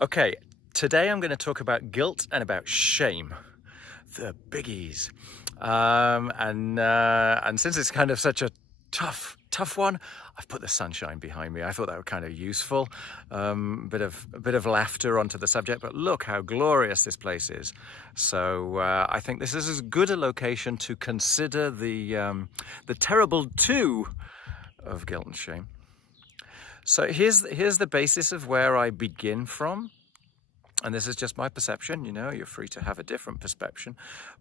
Okay, today I'm going to talk about guilt and about shame, the biggies. And since it's kind of such a tough one, I've put the sunshine behind me. I thought that was kind of useful. A bit of laughter onto the subject, but look how glorious this place is. So I think this is as good a location to consider the terrible two of guilt and shame. So here's the basis of where I begin from. And this is just my perception, you're free to have a different perception.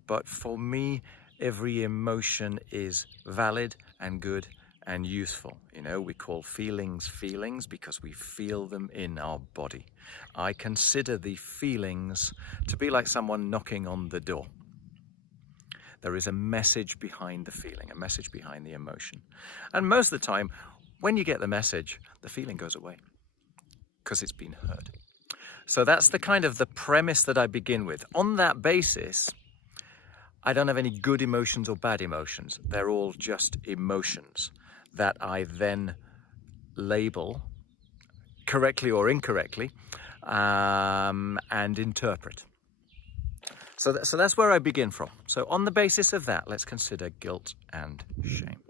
But for me, every emotion is valid and good and useful. We call feelings feelings because we feel them in our body. I consider the feelings to be like someone knocking on the door. There is a message behind the feeling, a message behind the emotion. And most of the time, when you get the message, the feeling goes away because it's been heard. So that's the premise that I begin with. On that basis, I don't have any good emotions or bad emotions. They're all just emotions that I then label correctly or incorrectly and interpret. So that's where I begin from. So on the basis of that, let's consider guilt and shame.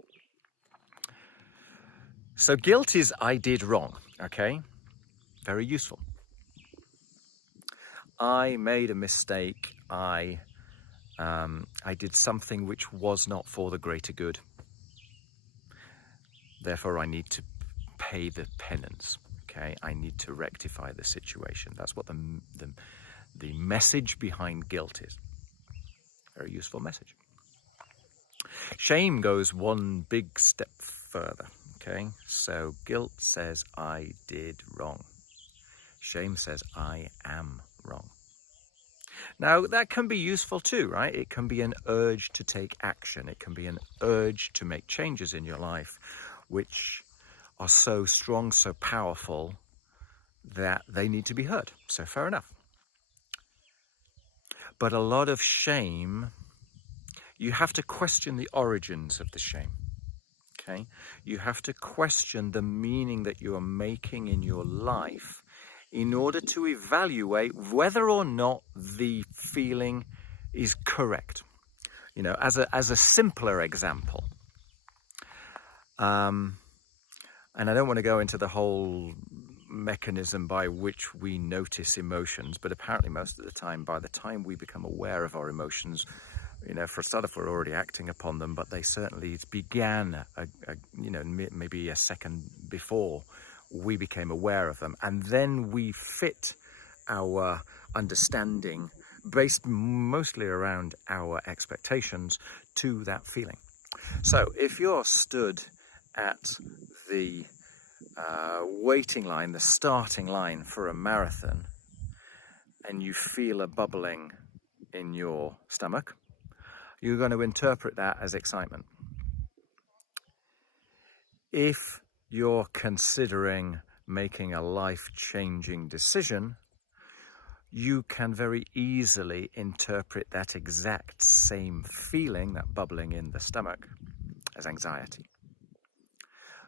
So guilt is I did wrong, okay? Very useful. I made a mistake. I did something which was not for the greater good. Therefore, I need to pay the penance. Okay, I need to rectify the situation. That's what the message behind guilt is. Very useful message. Shame goes one big step further. Okay, so guilt says I did wrong. Shame says I am wrong. Now, that can be useful too, right? It can be an urge to take action. It can be an urge to make changes in your life, which are so strong, so powerful, that they need to be heard. So fair enough. But a lot of shame, you have to question the origins of the shame. Okay? You have to question the meaning that you are making in your life in order to evaluate whether or not the feeling is correct. As a simpler example, and I don't want to go into the whole mechanism by which we notice emotions, but apparently most of the time, by the time we become aware of our emotions, for a start off, we're already acting upon them, but they certainly began, maybe a second before we became aware of them. And then we fit our understanding, based mostly around our expectations, to that feeling. So if you're stood at the waiting line, the starting line for a marathon, and you feel a bubbling in your stomach, you're going to interpret that as excitement. If you're considering making a life-changing decision, you can very easily interpret that exact same feeling, that bubbling in the stomach, as anxiety.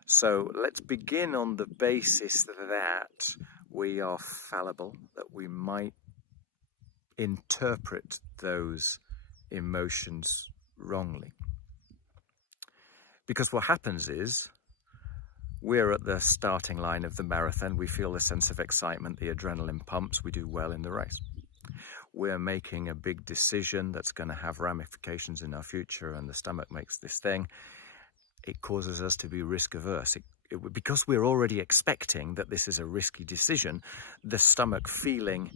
So let's begin on the basis that we are fallible, that we might interpret those emotions wrongly. Because what happens is, we're at the starting line of the marathon. We feel a sense of excitement, the adrenaline pumps, we do well in the race. We're making a big decision that's going to have ramifications in our future, and the stomach makes this thing. It causes us to be risk averse. Because we're already expecting that this is a risky decision, the stomach feeling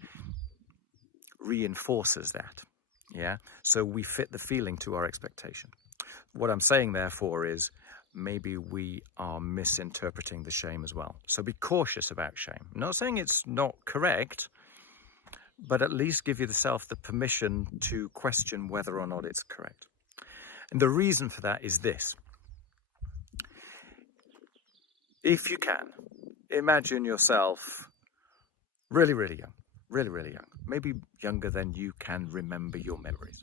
reinforces that. Yeah. So we fit the feeling to our expectation. What I'm saying, therefore, is maybe we are misinterpreting the shame as well. So be cautious about shame. I'm not saying it's not correct, but at least give yourself the permission to question whether or not it's correct. And the reason for that is this. If you can, imagine yourself really, really young, really, really young, maybe younger than you can remember your memories.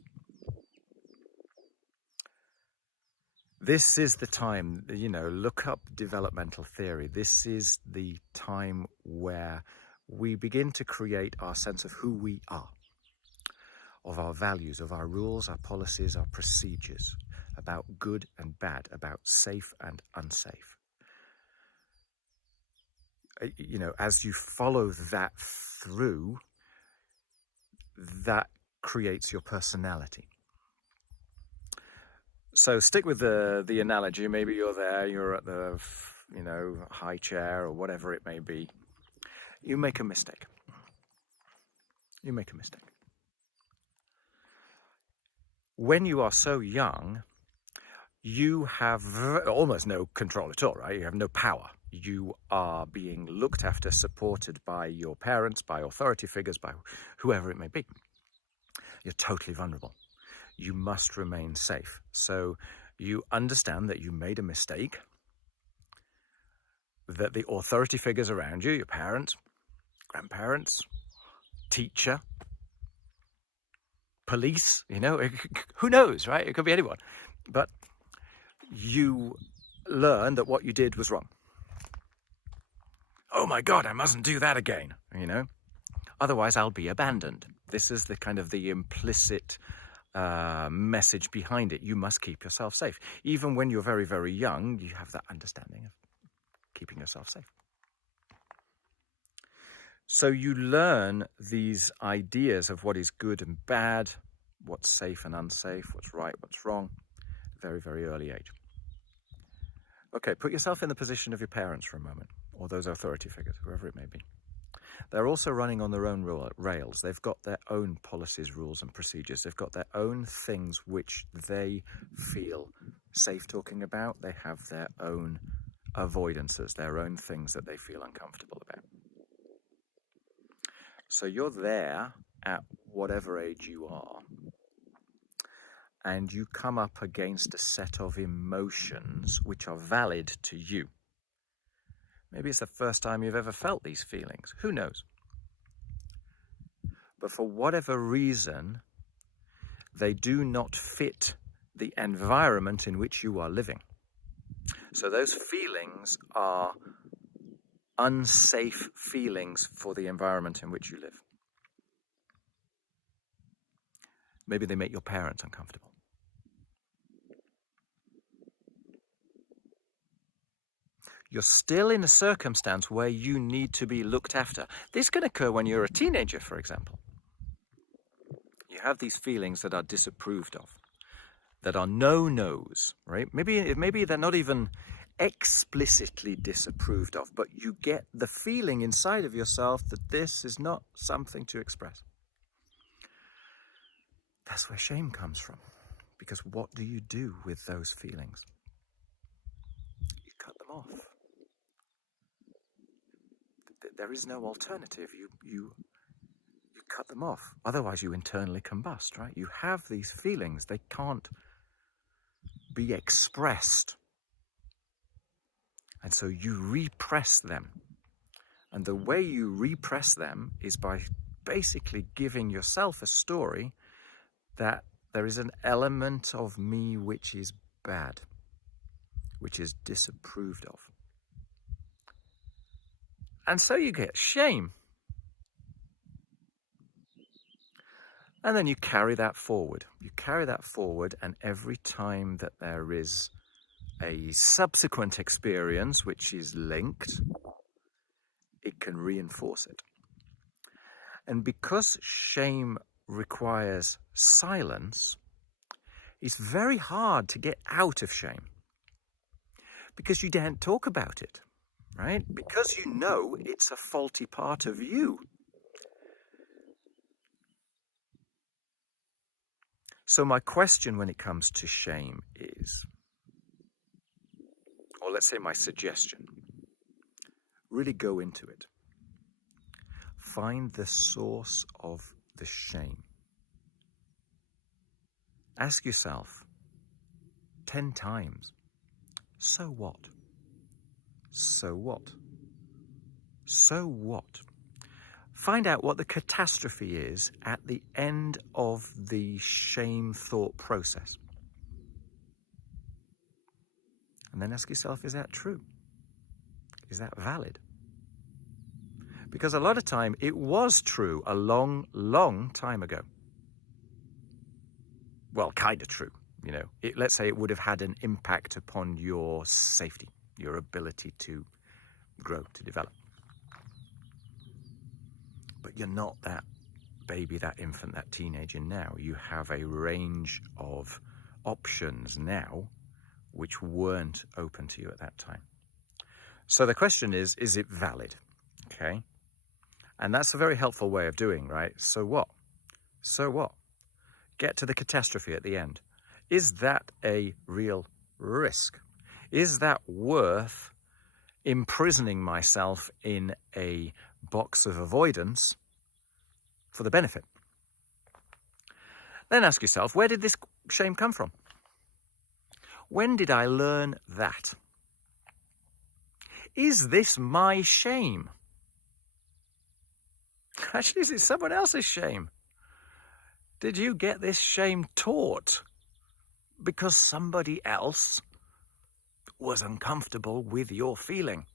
This is the time, look up developmental theory. This is the time where we begin to create our sense of who we are, of our values, of our rules, our policies, our procedures, about good and bad, about safe and unsafe. You know, as you follow that through, that creates your personality. So stick with the analogy. Maybe you're there, you're at the, you know, high chair or whatever it may be. You make a mistake. You make a mistake. When you are so young, you have almost no control at all, right? You have no power. You are being looked after, supported by your parents, by authority figures, by whoever it may be. You're totally vulnerable. You must remain safe. So you understand that you made a mistake, that the authority figures around you, your parents, grandparents, teacher, police, you know, who knows, right? It could be anyone. But you learn that what you did was wrong. Oh my God, I mustn't do that again, you know? Otherwise, I'll be abandoned. This is the kind of the implicit message behind it. You must keep yourself safe. Even when you're very, very young, you have that understanding of keeping yourself safe. So you learn these ideas of what is good and bad, what's safe and unsafe, what's right, what's wrong, very, very early age. Okay, put yourself in the position of your parents for a moment, or those authority figures, whoever it may be. They're also running on their own rails. They've got their own policies, rules, and procedures. They've got their own things which they feel safe talking about. They have their own avoidances, their own things that they feel uncomfortable about. So you're there at whatever age you are, and you come up against a set of emotions which are valid to you. Maybe it's the first time you've ever felt these feelings. Who knows? But for whatever reason, they do not fit the environment in which you are living. So those feelings are unsafe feelings for the environment in which you live. Maybe they make your parents uncomfortable. You're still in a circumstance where you need to be looked after. This can occur when you're a teenager, for example. You have these feelings that are disapproved of, that are no-nos, right? Maybe they're not even explicitly disapproved of, but you get the feeling inside of yourself that this is not something to express. That's where shame comes from. Because what do you do with those feelings? You cut them off. There is no alternative. You cut them off. Otherwise, you internally combust, right? You have these feelings. They can't be expressed. And so you repress them. And the way you repress them is by basically giving yourself a story that there is an element of me which is bad, which is disapproved of. And so you get shame. And then you carry that forward. You carry that forward, and every time that there is a subsequent experience which is linked, it can reinforce it. And because shame requires silence, it's very hard to get out of shame because you daren't talk about it, right? Because you know it's a faulty part of you. So my question when it comes to shame is, or let's say my suggestion, really go into it. Find the source of the shame. Ask yourself 10 times, so what? So what? So what? Find out what the catastrophe is at the end of the shame thought process. And then ask yourself, is that true? Is that valid? Because a lot of time it was true a long, long time ago. Well, kind of true, you know. Let's say it would have had an impact upon your safety, your ability to grow, to develop. But you're not that baby, that infant, that teenager now. You have a range of options now which weren't open to you at that time. So the question is it valid? Okay. And that's a very helpful way of doing, right? So what? So what? Get to the catastrophe at the end. Is that a real risk? Is that worth imprisoning myself in a box of avoidance for the benefit? Then ask yourself, where did this shame come from? When did I learn that? Is this my shame? Actually, is it someone else's shame? Did you get this shame taught because somebody else was uncomfortable with your feeling?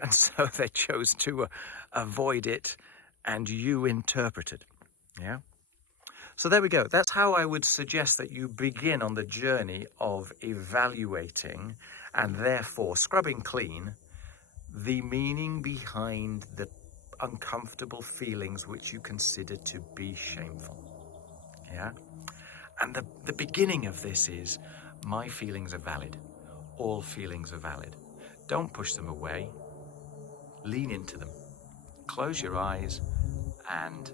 And so they chose to avoid it and you interpreted. Yeah? So there we go. That's how I would suggest that you begin on the journey of evaluating and therefore scrubbing clean the meaning behind the uncomfortable feelings which you consider to be shameful. Yeah? And the beginning of this is, my feelings are valid. All feelings are valid. Don't push them away. Lean into them. Close your eyes and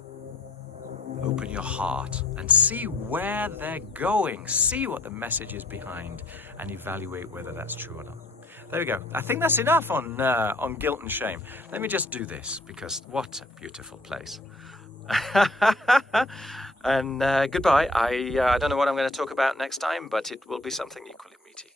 open your heart and see where they're going. See what the message is behind and evaluate whether that's true or not. There we go. I think that's enough on guilt and shame. Let me just do this, because what a beautiful place. And goodbye. I don't know what I'm going to talk about next time, but it will be something equally meaty.